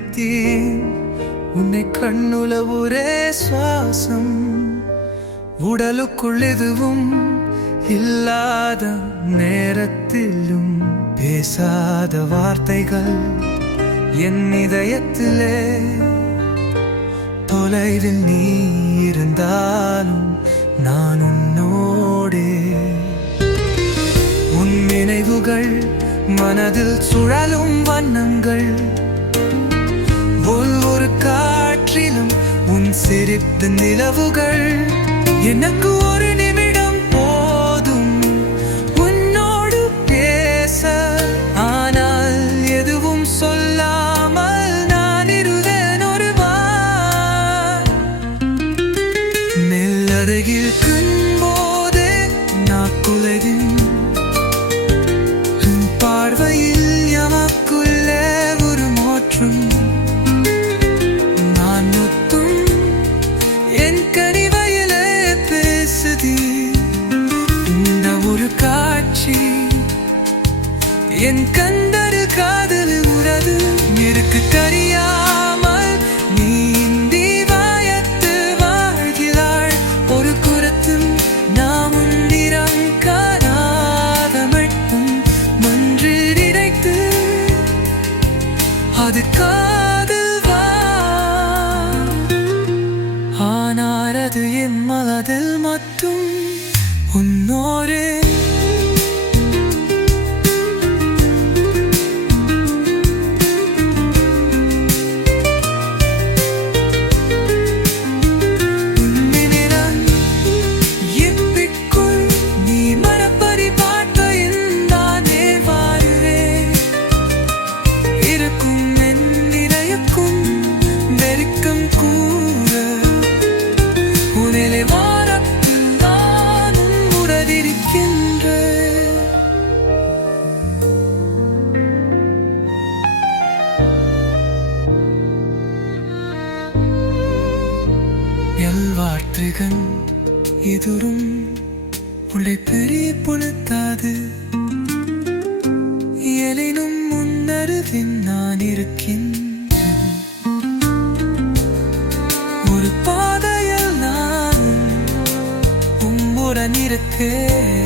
நினைத்தேன் உன்னை கண்ணுல ஒரே சுவாசம் உடலுக்குள் எதுவும் இல்லாத நேரத்திலும் பேசாத வார்த்தைகள் என் இதயத்திலே தொலைவில் நீ இருந்தாலும் நான் உன்னோடே உன் நினைவுகள் மனதில் சுழலும் வண்ணங்கள் ஒவ்வொரு காற்றிலும் உன் சிரிப்பு நிலவுகள் எனக்கு ஒரு நிமிடம் போதும் உன்னோடு பேச ஆனால் எதுவும் சொல்லாமல் நான் இருவேன் ஒரு மெல்லருகில் போதே நாக்குலகின் பார்வையில் எமக்குள்ளே ஒரு மாற்றம் நான் முத்தும் என் கனிவையிலே பேசுதி இந்த ஒரு காட்சி என் கண்டரு காதல் உறது இருக்கு தெரியாமல் நீ இந்தி வாயத்து வாழ்கிறாள் ஒரு குரத்தும் நாம் நிறம் காணாத மட்டும் மன்றில் நினைத்து அது காதல் ஆனால் அது என் மனதில் மட்டும் உன்னோரே வார்த்தைகள் எதிரும் உள்ள பெரிய பொழுத்தாது எனினும் முன்னருவின் நான் இருக்கின்றேன் ஒரு பாதையில் நான் உம்முடன் இருக்கேன்